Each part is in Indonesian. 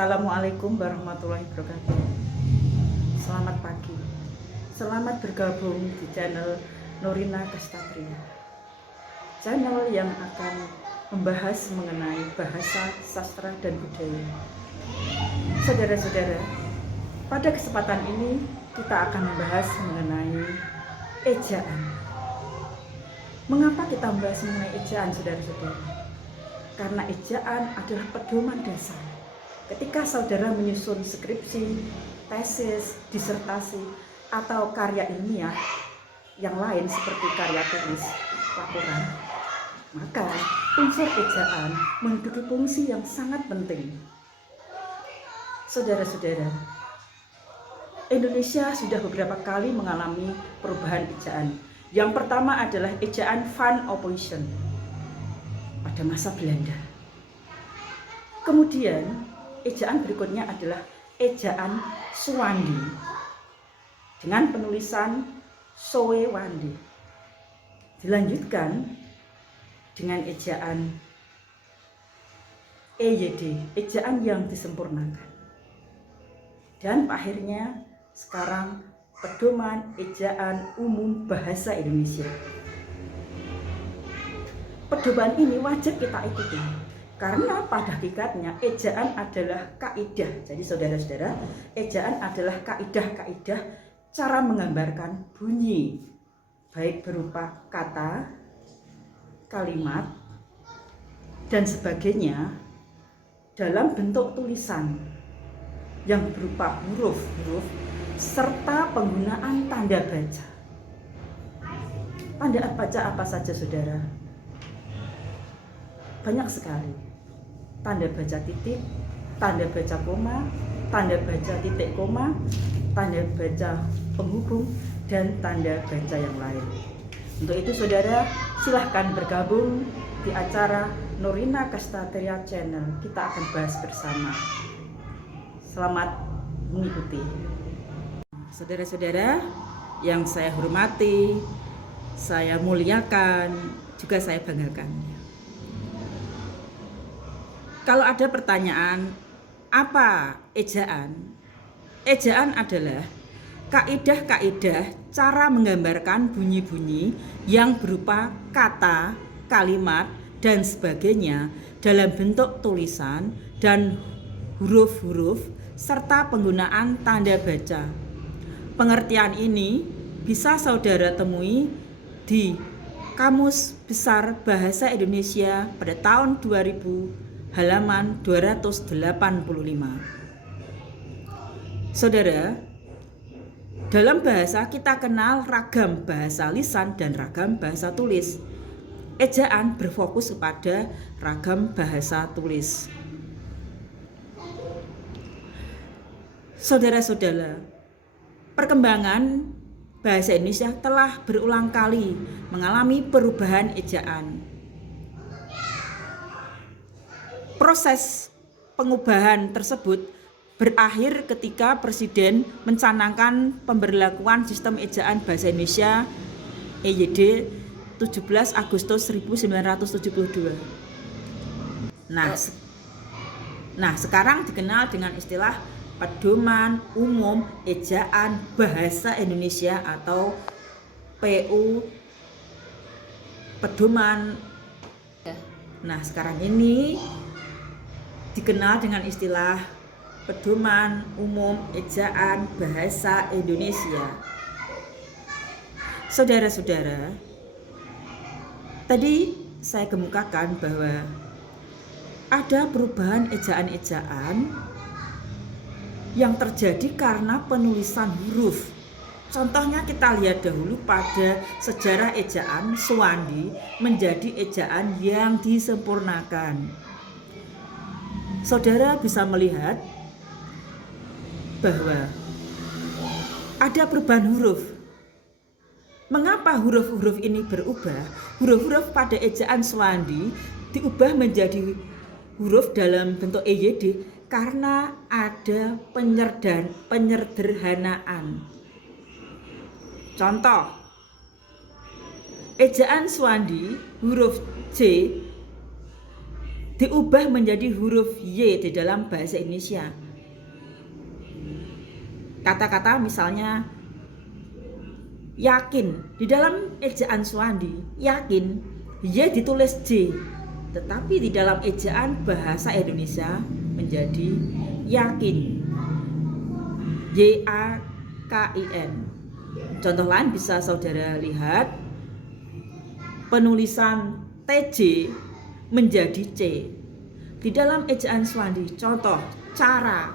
Assalamualaikum warahmatullahi wabarakatuh. Selamat pagi. Selamat bergabung di channel Norina Kastatria. Channel yang akan membahas mengenai bahasa, sastra, dan budaya. Saudara-saudara, pada kesempatan ini kita akan membahas mengenai ejaan. Mengapa kita membahas mengenai ejaan, saudara-saudara? Karena ejaan adalah pedoman dasar ketika saudara menyusun skripsi, tesis, disertasi, atau karya ilmiah yang lain seperti karya tulis, laporan, maka unsur ejaan menduduki fungsi yang sangat penting. Saudara-saudara, Indonesia sudah beberapa kali mengalami perubahan ejaan. Yang pertama adalah ejaan Van Ophuijsen pada masa Belanda. Kemudian ejaan berikutnya adalah ejaan Suwandi dengan penulisan Sowewandi. Dilanjutkan dengan ejaan EYD, ejaan yang disempurnakan. Dan akhirnya sekarang pedoman ejaan umum bahasa Indonesia. Pedoman ini wajib kita ikuti. Karena pada hakikatnya ejaan adalah kaidah. Jadi saudara-saudara, ejaan adalah kaidah-kaidah cara menggambarkan bunyi, baik berupa kata, kalimat, dan sebagainya dalam bentuk tulisan yang berupa huruf-huruf serta penggunaan tanda baca. Tanda baca apa saja, saudara? Banyak sekali. Tanda baca titik, tanda baca koma, tanda baca titik koma, tanda baca penghubung, dan tanda baca yang lain. Untuk itu saudara, silahkan bergabung di acara Norina Kastatria Channel. Kita akan bahas bersama. Selamat mengikuti. Saudara-saudara yang saya hormati, saya muliakan, juga saya banggakan. Kalau ada pertanyaan, apa ejaan? Ejaan adalah kaidah-kaidah cara menggambarkan bunyi-bunyi yang berupa kata, kalimat, dan sebagainya dalam bentuk tulisan dan huruf-huruf serta penggunaan tanda baca. Pengertian ini bisa saudara temui di Kamus Besar Bahasa Indonesia pada tahun 2000 halaman 285. Saudara, dalam bahasa kita kenal ragam bahasa lisan dan ragam bahasa tulis. Ejaan berfokus kepada ragam bahasa tulis. Saudara-saudara, perkembangan bahasa Indonesia telah berulang kali mengalami perubahan ejaan. Proses pengubahan tersebut berakhir ketika Presiden mencanangkan pemberlakuan sistem ejaan bahasa Indonesia EYD 17 Agustus 1972. Nah, sekarang dikenal dengan istilah Pedoman Umum Ejaan Bahasa Indonesia atau PU Pedoman. Nah, sekarang ini dikenal dengan istilah Pedoman Umum Ejaan Bahasa Indonesia. Saudara-saudara, tadi saya kemukakan bahwa ada perubahan ejaan-ejaan yang terjadi karena penulisan huruf. Contohnya kita lihat dahulu pada sejarah ejaan Suwandi menjadi ejaan yang disempurnakan. Saudara bisa melihat bahwa ada perubahan huruf. Mengapa huruf-huruf ini berubah? Huruf-huruf pada ejaan Suwandi diubah menjadi huruf dalam bentuk EYD karena ada penyederhanaan. Contoh, ejaan Suwandi huruf J diubah menjadi huruf Y di dalam bahasa Indonesia. Kata-kata misalnya yakin, di dalam ejaan Swandi yakin Y ditulis J, tetapi di dalam ejaan bahasa Indonesia menjadi yakin, YAKIN. Contoh lain bisa saudara lihat, penulisan TJ menjadi C di dalam ejaan Swandi. Contoh cara,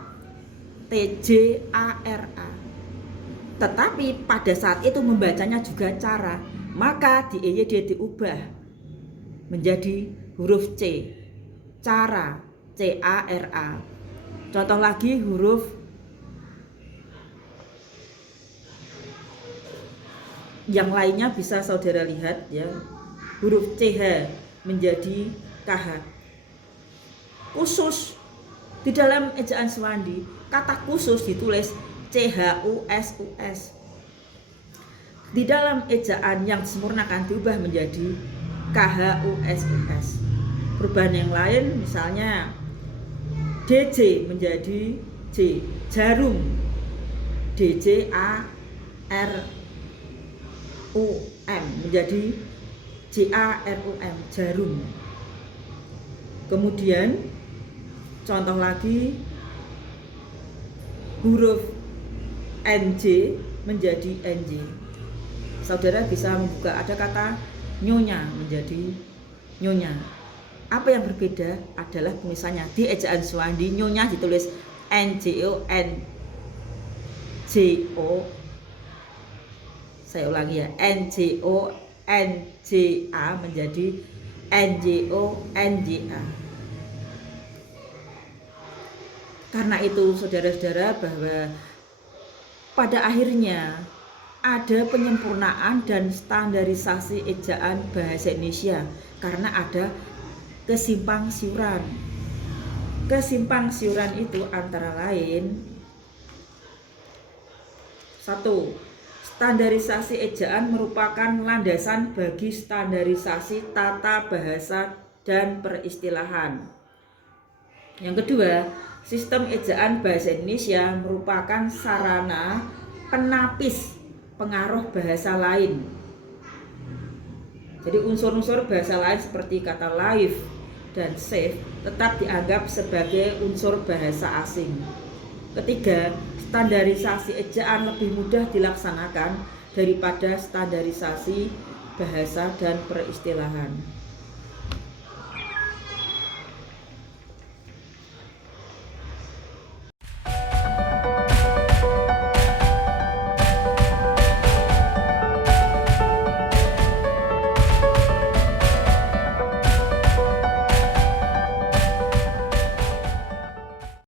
TJARA, tetapi pada saat itu membacanya juga cara, maka di EY dia diubah menjadi huruf C, cara, CARA. Contoh lagi huruf yang lainnya bisa saudara lihat ya, huruf CH menjadi KH. Khusus di dalam ejaan Swandi, kata khusus ditulis CHUSUS. Di dalam ejaan yang disempurnakan diubah menjadi KHUSUS. Perubahan yang lain misalnya DJ menjadi J, jarum, DJARUM menjadi JARUM, jarum. Kemudian contoh lagi huruf NJ menjadi NJ. Saudara bisa membuka, ada kata nyonya menjadi nyonya. Apa yang berbeda adalah tulisannya. Di ejaan Swandi nyonya ditulis NJO, saya ulangi ya, NJO NJA menjadi NJO NJA. Karena itu saudara-saudara, bahwa pada akhirnya ada penyempurnaan dan standarisasi ejaan bahasa Indonesia karena ada kesimpang siuran. Kesimpang siuran itu antara lain: 1. Standarisasi ejaan merupakan landasan bagi standarisasi tata bahasa dan peristilahan. Yang kedua, sistem ejaan bahasa Indonesia merupakan sarana penapis pengaruh bahasa lain. Jadi unsur-unsur bahasa lain seperti kata live dan safe tetap dianggap sebagai unsur bahasa asing. Ketiga, standarisasi ejaan lebih mudah dilaksanakan daripada standarisasi bahasa dan peristilahan.